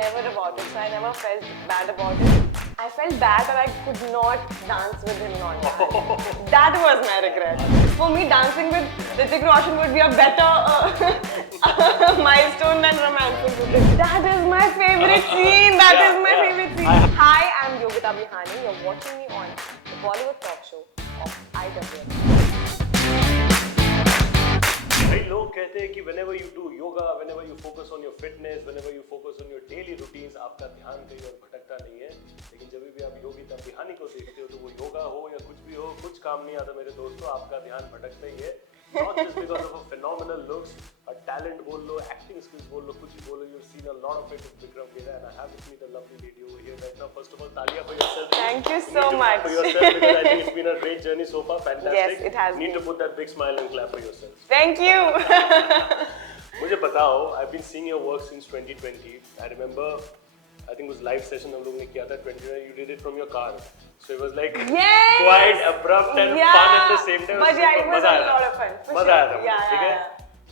never about it, so I never felt bad about it. I felt bad that I could not dance with him non-dance. That was my regret. For me, dancing with Hrithik Roshan would be a better milestone than romancing with him. That is my favorite scene. That is my favorite scene. Hi, I'm Yogita Bihani. You're watching me on the Bollywood talk show of IWMBuzz. भाई लोग कहते हैं कि whenever you do yoga, whenever you focus on your fitness, whenever you focus on your daily routines, आपका ध्यान कहीं और भटकता नहीं है. लेकिन जब भी आप योगिता बिहानी को देखते हो तो वो योगा हो या कुछ भी हो, कुछ काम नहीं आता मेरे दोस्तों, आपका ध्यान भटकता ही है. Not just because of a phenomenal looks, a talent बोल लो, acting skills बोल लो, कुछ भी बोलो, you've seen a lot of it with Vikram Vedha, and I have with me the lovely lady over here right now. First of all, talia for yourself. Thank you so much. For yourself because I think it's been a great journey so far. Fantastic. Yes, it has. Need to put that big smile and clap for yourself. Thank you. मुझे बताओ, I've been seeing your work since 2020. I remember, I think it was live session हम लोग ने किया था 2020. You did it from your car, so it was like quite abrupt and fun at the same time. But yeah, it was a lot of fun. मजा आया था. ठीक है.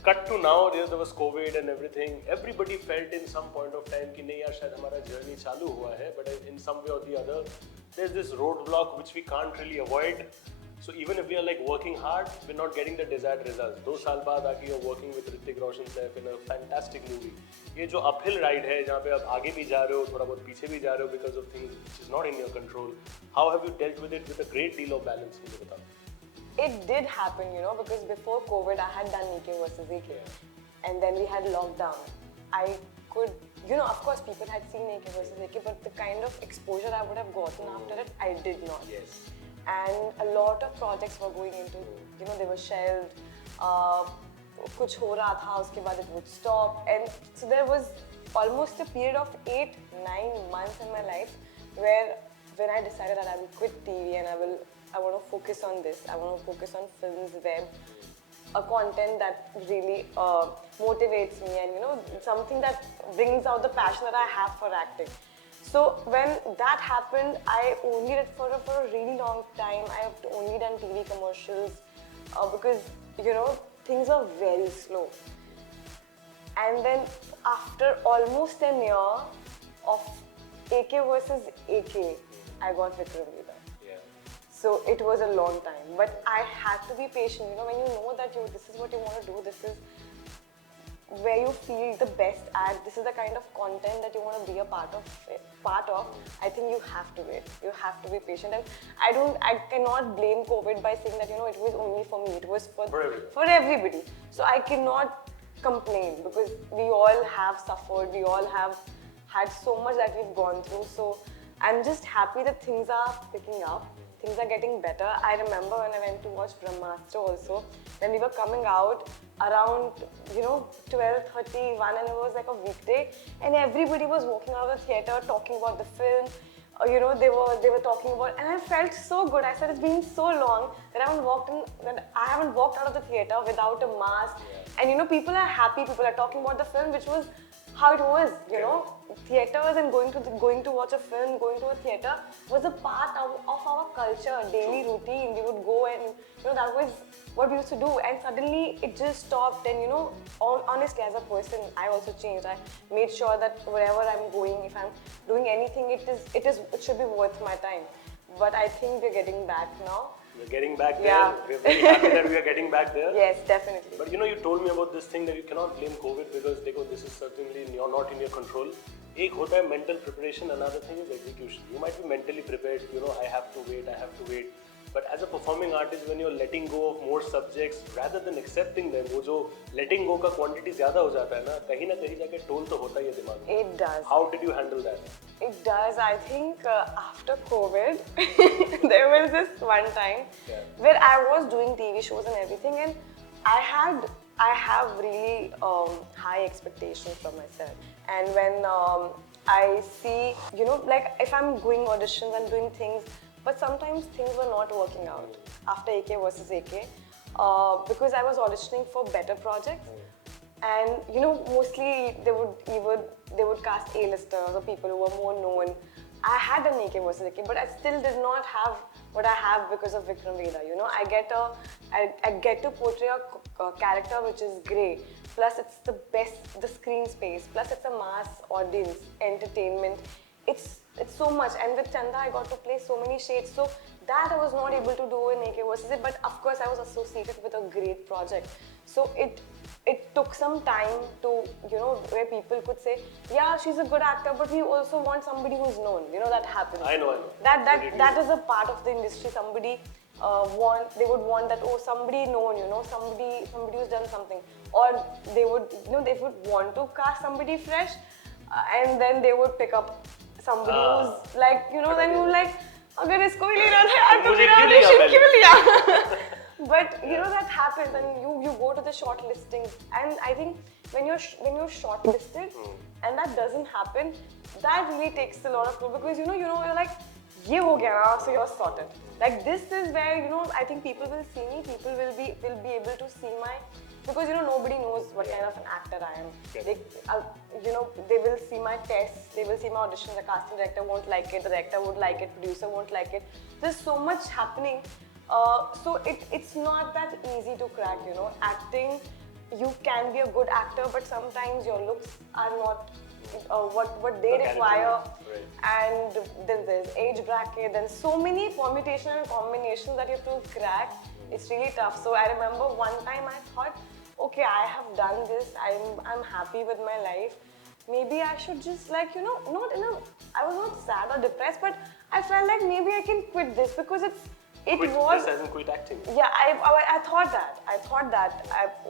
Cut to now, there was COVID and everything. Everybody felt in some point of time कि नहीं यार शायद हमारा journey चालू हुआ है, but in some way or the other, there's this roadblock which we can't really avoid. So even if we are like working hard, we're not getting the desired results. 2 साल बाद आके you're working with Hrithik Roshan sir in a fantastic movie. ये जो uphill ride है जहाँ पे आप आगे भी जा रहे हो, थोड़ा बहुत पीछे भी जा रहे हो because of things which is not in your control. How have you dealt with it with a great deal of balance? मुझे बताओ. It did happen, you know, because before COVID, I had done AK versus AK, and then we had lockdown. I could, you know, of course, people had seen AK versus AK, but the kind of exposure I would have gotten after it, I did not. Yes. And a lot of projects were going into, you know, they were shelved. कुछ हो रहा था, उसके बाद it would stop, and so there was almost a period of 8-9 months in my life where when I decided that I will quit TV and I want to focus on this. I want to focus on films, web, a content that really motivates me, and you know, something that brings out the passion that I have for acting. So when that happened, I only did for a really long time. I have only done TV commercials because you know things are very slow. And then after almost a year of AK versus AK, I got Vikram Vedha. So it was a long time, but I had to be patient. You know, when you know that this is what you want to do, this is where you feel the best at, this is the kind of content that you want to be a part of. I think you have to wait. You have to be patient, and I cannot blame COVID by saying that, you know, it was only for me. It was for everybody. So I cannot complain because we all have suffered. We all have had so much that we've gone through. So I'm just happy that things are picking up. Things are getting better. I remember when I went to watch Brahmastra also, when we were coming out around, you know, 12:31, and it was like a weekday, and everybody was walking out of the theatre talking about the film. You know, they were talking about, and I felt so good. I said it's been so long that I haven't walked out of the theatre without a mask. And you know, people are happy. People are talking about the film, which was how it was, you know. Theatres and going to watch a film, going to a theatre was a part of our culture, daily routine. We would go and, you know, that was what we used to do, and suddenly it just stopped. And you know, honestly, as a person, I also changed. I made sure that wherever I'm going, if I'm doing anything, it should be worth my time. But I think we're getting back now. We're getting back there. Yeah. We're very happy that we are getting back there. Yes, definitely. But you know, you told me about this thing that you cannot blame COVID because this is certainly not in your control. एक होता है mental preparation, another thing is execution. You might be mentally prepared, you know, I have to wait. But as a performing artist, when you're letting go of more subjects rather than accepting them, वो जो letting go का quantity ज़्यादा हो जाता है ना कहीं जाके toll तो होता ही है दिमाग में. It does. How did you handle that? It does. I think after COVID, there was this one time where I was doing TV shows and everything, and I have really high expectations from myself. And when I see, you know, like if I'm going auditions and doing things, but sometimes things were not working out after AK versus AK because I was auditioning for better projects. And you know, mostly they would cast A-listers or people who were more known. I had an AK versus AK, but I still did not have what I have because of Vikram Vedha. You know, I get to portray a character which is grey, plus it's the best, the screen space, plus it's a mass audience, entertainment. It's so much, and with Chanda I got to play so many shades, so that I was not able to do in AK versus it, but of course I was associated with a great project. So it took some time to, you know, where people could say, yeah, she's a good actor, but we also want somebody who's known. You know, that happens. I know. That is a part of the industry. Somebody they would want that, oh, somebody known, you know, somebody who's done something, or they would, you know, they would want to cast somebody fresh, and then they would pick up somebody who's like, you know, then you're like, अगर इसको ही लेना था यार तो मेरा audition क्यों लिया? But you know that happens, and you go to the shortlisting, and I think when you're shortlisted and that doesn't happen, that really takes a lot of proof, because you know you're like, ये हो गया ना, so you're sorted. Like this is where, you know, I think people will see me, people will be able to see my, because you know nobody knows what kind of an actor I am. They, you know, they will see my tests, they will see my auditions. The casting director won't like it, the director won't like it, producer won't like it. There's so much happening. So it's not that easy to crack, you know. Acting, you can be a good actor, but sometimes your looks are not what they require. Right. And then there's age bracket, then so many permutations and combinations that you have to crack. It's really tough. So I remember one time I thought, okay, I have done this, I'm happy with my life. Maybe I should just, like, you know, I was not sad or depressed, but I felt like maybe I can quit this, because Quit this as in quit acting. Yeah, I thought that.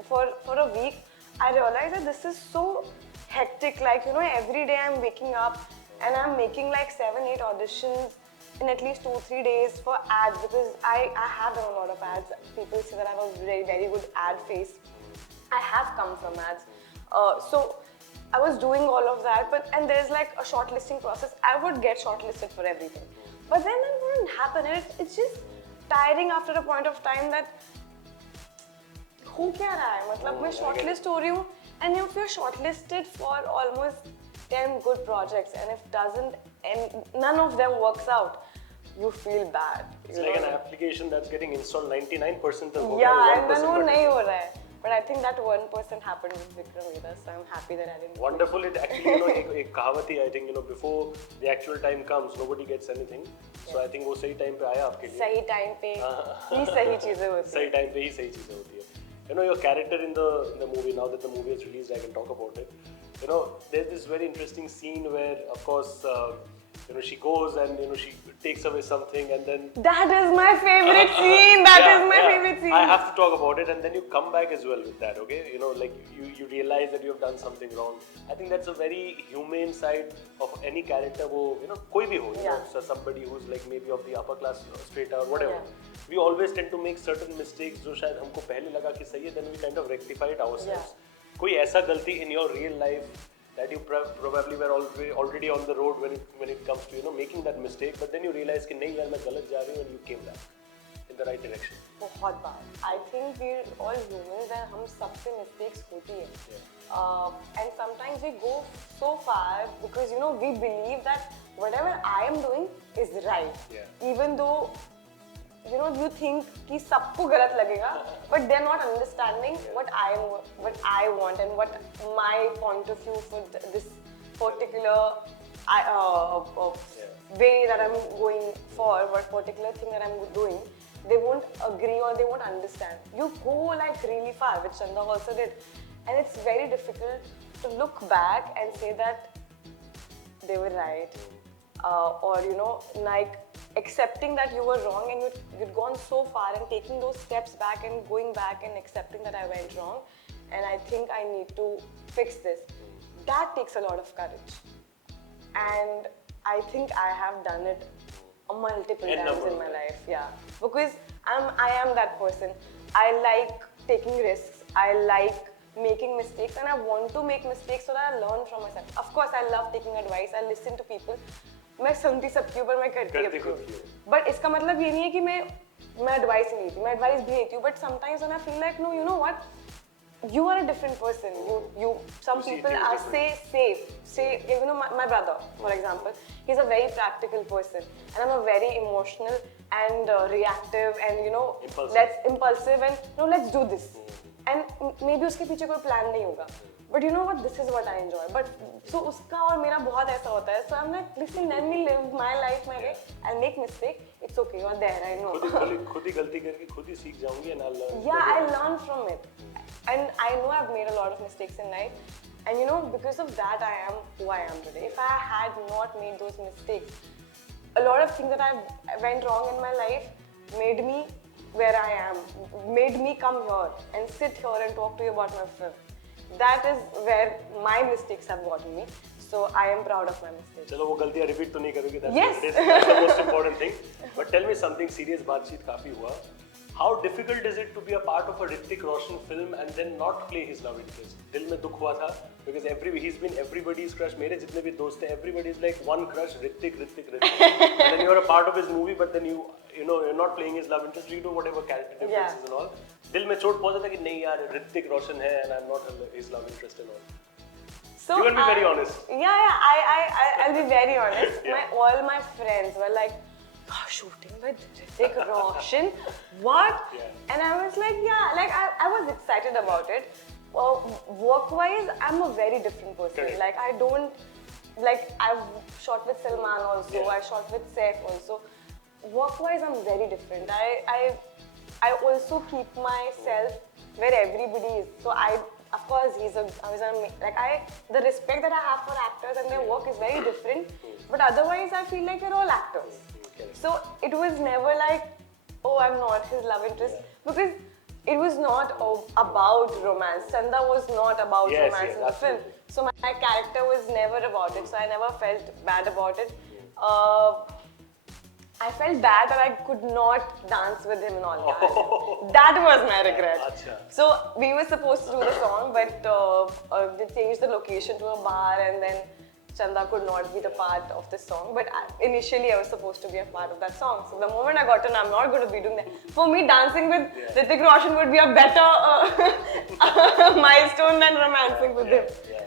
For a week, I realized that this is so hectic. Like, you know, every day I'm waking up and I'm making like 7-8 auditions in at least 2-3 days for ads, because I have done a lot of ads. People say that I have a very, very good ad face. I have come from ads. So I was doing all of that, and there's like a shortlisting process. I would get shortlisted for everything. But then that wouldn't happen, and it's just tiring after a point of time that हो क्या रहा है, मतलब मैं shortlist हो रही हूँ, and if you're shortlisted for almost 10 good projects, and none of them works out, you feel bad. It's like an application that's getting installed 99% of the time. Yeah, and then वो नहीं हो रहा है. But I think that 1% happened with Vikram Vedha, so I'm happy that I didn't. Wonderful. It actually, you know, एक कहावत ही, I think, you know, before the actual time comes, nobody gets anything. So I think वो सही time पे आया आपके लिए. सही time पे ही सही चीजें होती हैं. सही time पे ही सही चीजें होती हैं. You know, your character in the movie, now that the movie is released, I can talk about it. You know, there's this very interesting scene where, of course, you know, she goes and, you know, she takes away something, and then that is my favorite scene. That is my favorite scene. I have to talk about it, and then you come back as well with that, okay? You know, like you realize that you have done something wrong. I think that's a very humane side of any character. वो, you know, कोई भी हो, you know, so somebody who's like maybe of the upper class strata or whatever. We always tend to make certain mistakes जो शायद हमको पहले लगा कि सही है, then we kind of rectify it ourselves. कोई ऐसा गलती in your real life that you probably were already on the road when it comes to, you know, making that mistake, but then you realize कि नहीं यार मैं गलत जा रही हूँ, and you came back in the right direction. बहुत बार. I think we're all humans and हम सबसे mistakes होती है. And sometimes we go so far because, you know, we believe that whatever I am doing is right. Even though, you know, you think कि सबको गलत लगेगा, but they're not understanding what I want and what my point of view for this particular way that I'm going for, what particular thing that I'm doing. They won't agree or they won't understand. You go like really far, which Chanda also did, and it's very difficult to look back and say that they were right, or, you know, like accepting that you were wrong and you'd gone so far, and taking those steps back and going back and accepting that I went wrong and I think I need to fix this. That takes a lot of courage, and I think I have done it multiple times in my life. Yeah, because I am that person. I like taking risks. I like making mistakes, and I want to make mistakes so that I learn from myself. Of course, I love taking advice. I listen to people. मैं सुनती सबकी ऊपर, मैं करती हूँ. But इसका मतलब ये नहीं है कि मैं advice नहीं लेती. मैं advice भी लेती हूँ. But sometimes when I feel like, no, you know what? You are a different person. Some people are safe. You know, my brother, for example, he's a very practical person, and I'm a very emotional and reactive and, you know, impulsive and, you know, let's do this. and maybe उसके पीछे कोई plan नहीं होगा, but you know what, this is what I enjoy. But so उसका और मेरा बहुत ऐसा होता है, so I'm like, listen, let me live my life my way. I'll make mistake, it's okay, you're there, I know. खुद ही गलती करके खुद ही सीख जाऊंगी and I'll learn. Yeah, I learn from it, and I know I've made a lot of mistakes in life, and you know, because of that I am who I am today. If I had not made those mistakes, a lot of things that I went wrong in my life made me where I am, made me come here and sit here and talk to you about my film. That is where my mistakes have gotten me. So I am proud of my mistakes. चलो वो गलतियाँ repeat तो नहीं करोगे. Yes. That's the most important thing. But tell me something serious. बातचीत काफी हुआ. How difficult is it to be a part of a Hrithik Roshan film and then not play his love interest? दिल में दुख हुआ था because he's been everybody's crush. मेरे जितने भी दोस्त हैं, everybody is like one crush, Hrithik. And then you're a part of his movie, but then you know you're not playing his love interest. You do whatever character differences and all. दिल में चोट पहुंचा था कि नहीं यार Hrithik Roshan है and I'm not his love interest and all. So you can be very honest. Yeah, I'll be very honest. All my friends were like, shooting with Hrithik Roshan, what? Yeah. And I was like, yeah, like I was excited about it. Work-wise, I'm a very different person. Correct. Like I don't, like I've shot with Salman also, Yeah. I shot with Saif also. Work-wise, I'm very different. I also keep myself where everybody is. So of course, the respect that I have for actors and their work is very different. But otherwise, I feel like we're all actors. So it was never like, oh, I'm not his love interest, because it was not about romance. Chanda was not about romance in the film. So my character was never about it. So I never felt bad about it. I felt bad that I could not dance with him in all time. That was my regret. Achha. So we were supposed to do the song, but they changed the location to a bar, and then Chanda could not be the part of the song, but initially I was supposed to be a part of that song. So the moment I got to know I'm not going to be doing that, for me dancing with Hrithik Roshan would be a better milestone than romancing with him. Yeah.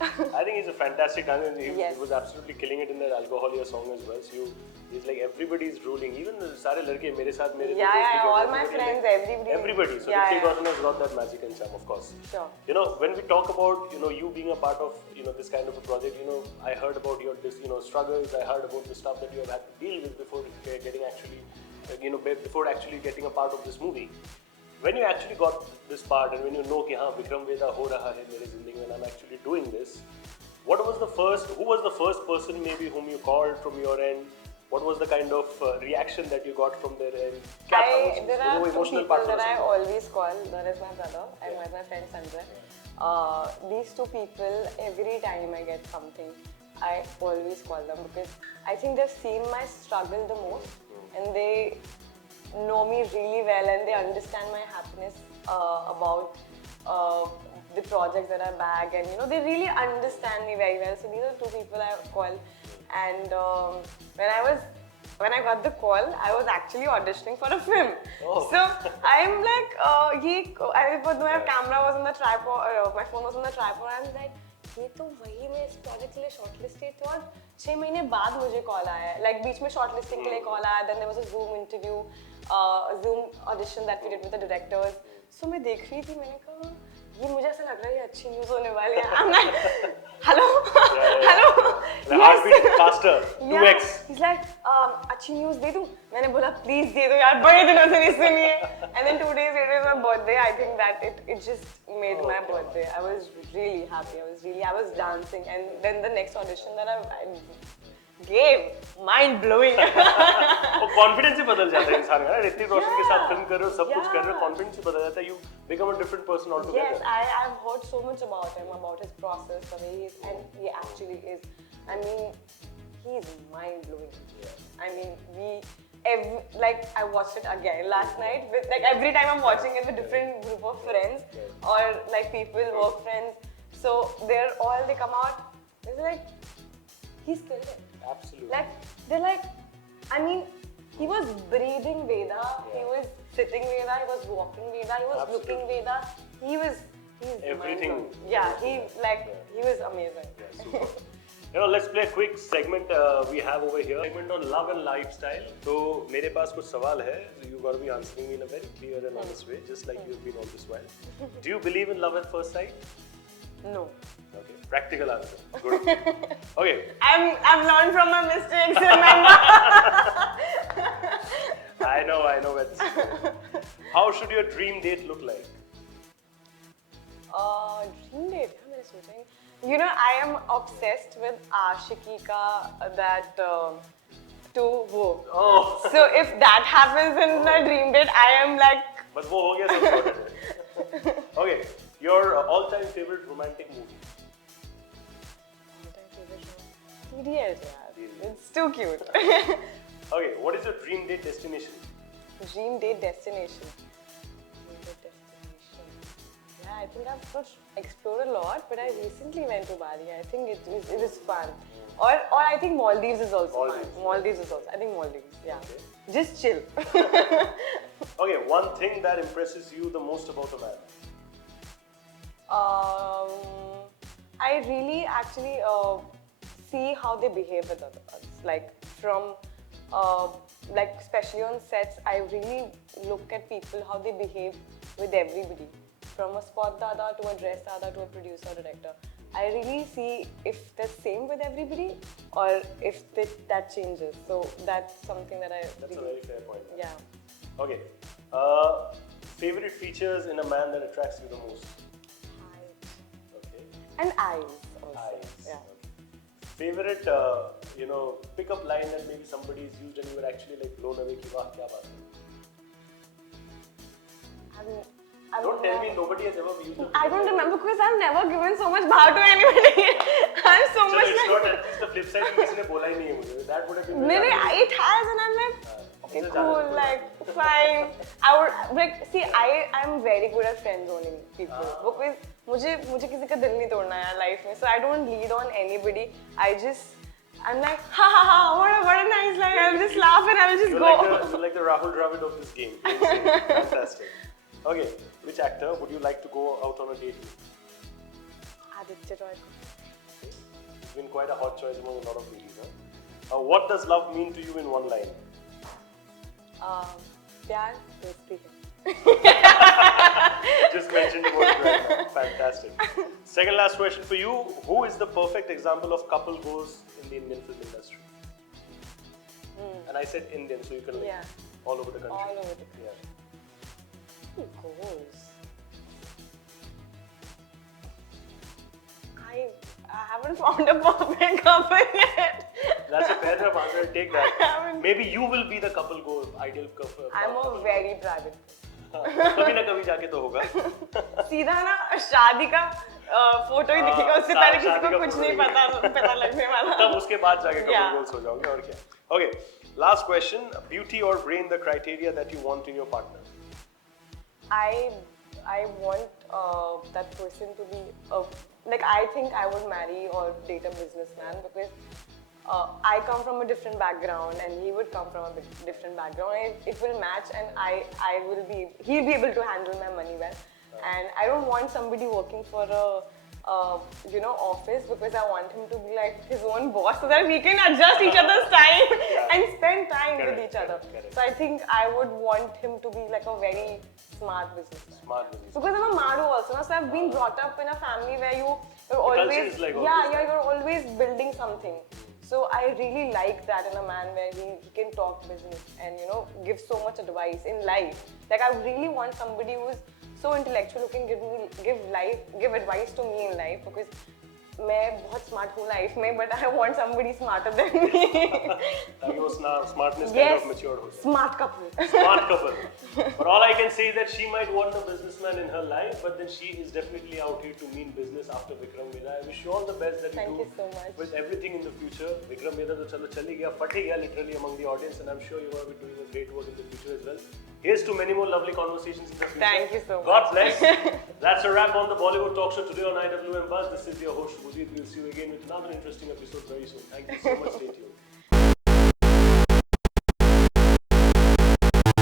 I think he's a fantastic dancer, and he was absolutely killing it in that Alcoholia song as well. So he's like, everybody's ruling, even the सारे लड़के मेरे साथ मेरे all my friends, everybody. So Hrithik Roshan has got that magic and charm, of course. Sure. You know, when we talk about you being a part of this kind of a project, I heard about your struggles. I heard about the stuff that you have had to deal with before getting before actually getting a part of this movie. When you actually got this part, and when you know कि हाँ Vikram Vedha हो रहा है मेरे जिंदगी में, and I'm actually doing this, who was the first person maybe whom you called from your end? What was the kind of reaction that you got from their end? There are two people that I always call. That is my brother and my friend Sanjay. These two people, every time I get something, I always call them, because I think they've seen my struggle the most, and they know me really well, and they understand my happiness about the projects that I bag, and they really understand me very well. So these are two people I call. And when I got the call, I was actually auditioning for a film. Oh. So I'm like, my camera was on the tripod, my phone was on the tripod, and I was like, ये तो वही मैं इस project के लिए shortlisted थी, और 6 महीने बाद मुझे कॉल आया, लाइक बीच में शॉर्टलिस्टिंग के लिए कॉल आया, then there was a Zoom interview, Zoom audition that we did with the directors. So मैं देख रही थी, मैंने कहा ये मुझे ऐसा लग रहा है ये अच्छी न्यूज़ होने वाली है. I'm like, hello, The heartbeat faster, 2x. He's like, अच्छी न्यूज़ दे दूँ? मैंने बोला प्लीज दे दो यार, बड़े दिनों से नहीं सुनी है. And then 2 days later is my birthday. I think that it just made my birthday. I was really happy. I was dancing, and then the next audition that I gave, mind blowing. वो confidence ही बदल जाता है इंसान का. ऋतिक रोशन के साथ film कर रहे हो, सब कुछ कर रहे हो, कॉन्फिडेंस ही बदल जाता है. You become a different person altogether. Yes, I've heard so much about him, about his process, the way he is, and he actually is. I mean, he's mind blowing. I mean, I watched it again last night. With every time I'm watching it with different group of friends or people, work friends. So they come out. They're like, he's killed it. Absolutely. They're like, I mean, he was breathing Veda. He was sitting Veda. He was walking Veda. He was looking Veda. He's everything. He was amazing. Yeah, super. Let's play a quick segment we have over here. Segment on love and lifestyle. So, मेरे पास कुछ सवाल है. So you got to be answering me in a very clear and honest way, just like you've been all this while. Do you believe in love at first sight? No. Okay. Practical answer. Good. Okay. I've learned from my mistakes. Remember. I know where this is going. How should your dream date look like? Dream date. क्या मैंने सोचा है? You know, I am obsessed with Aashiki ka that to wo. Oh. So if that happens in my dream date, I am like. But वो हो गया सब sorted है. Okay. Your all-time favorite romantic movie? All-time favorite movie? Idiot, yaar. It's too cute. Okay. What is your dream date destination? Dream date destination. Yeah, I think I've explored a lot, but I recently went to Bali. I think it was fun. Or I think Maldives is also fun. Maldives is also. I think Maldives. Yeah. Okay. Just chill. Okay, one thing that impresses you the most about a man? I really actually see how they behave with others. Like from like especially on sets, I really look at people how they behave with everybody. From a spot dada to a dress dada to a producer director. I really see if they're same with everybody or if that changes. So that's something that I. That's a very fair point. Yeah. Okay. Favorite features in a man that attracts you the most? Height. Okay. And eyes also. Eyes. Yeah. Okay. Favorite, pick-up line that maybe somebody's used and you were actually like blown away. Ki, wah, kya baat hai? Don't tell me nobody has ever used it. I don't remember because I've never given so much power to anybody. I'm so much. It's not at least the flip side. किसी ने बोला ही नहीं है मुझे. That would have been. No, it has, and I'm like, okay, cool, like fine. I would like see. I'm very good at friend zoning people because मुझे किसी का दिल नहीं तोड़ना है life में. So I don't lead on anybody. I'm like, what a nice line. I'll just laugh and I'll just go. You're like the Rahul Dravid of this game. Fantastic. Okay, which actor would you like to go out on a date with? Aditya Roy. He's been quite a hot choice among a lot of ladies, huh? What does love mean to you in one line? प्यार दोस्ती है. Just mentioned the word right now. Fantastic. Second last question for you. Who is the perfect example of couple goals in the Indian film industry? And I said Indian, so you can all over the country. All over the country. Yeah. Goals. I haven't found a perfect couple yet. That's a fair enough answer. Take that. Maybe you will be the couple goal, ideal couple. I'm a very private person. कभी ना कभी जाके तो होगा. सीधा ना शादी का फोटो ही दिखेगा, उससे पहले किसी को कुछ नहीं पता लगने वाला. तब उसके बाद जाके couple goals हो जाओगे और क्या. Okay. Last question. Beauty or brain, the criteria that you want in your partner? I want that person to be I think I would marry or date a businessman because I come from a different background and he would come from a different background. It will match and he'll be able to handle my money well. And I don't want somebody working for a office because I want him to be like his own boss so that we can adjust each other's time and spend time with each other. So I think I would want him to be like a very smart businessman. Because I'm a Maru also, so I've been brought up in a family where you're always you're always building something. So I really like that in a man where he can talk business and give so much advice in life. Like I really want somebody who's so intellectual who can give advice to me in life because मैं बहुत smart हूँ life में, but I want somebody smarter than me. ताकि वो smartness kind of matured हो जाए. Smart couple. Smart couple. But all I can say is that she might want a businessman in her life, but then she is definitely out here to mean business after Vikram Vedha. I wish you all the best that Thank you you so much. with everything in the future. Vikram Vedha तो चलो चल ही गया, फट ही गया literally among the audience, and I'm sure you're going to be doing a great work in the future as well. Here's to many more lovely conversations in the future. Thank you so much. God bless. That's a wrap on the Bollywood Talk Show today on IWMBuzz. This is your host, Hrithik. We'll see you again with another interesting episode very soon. Thank you so much. Stay tuned.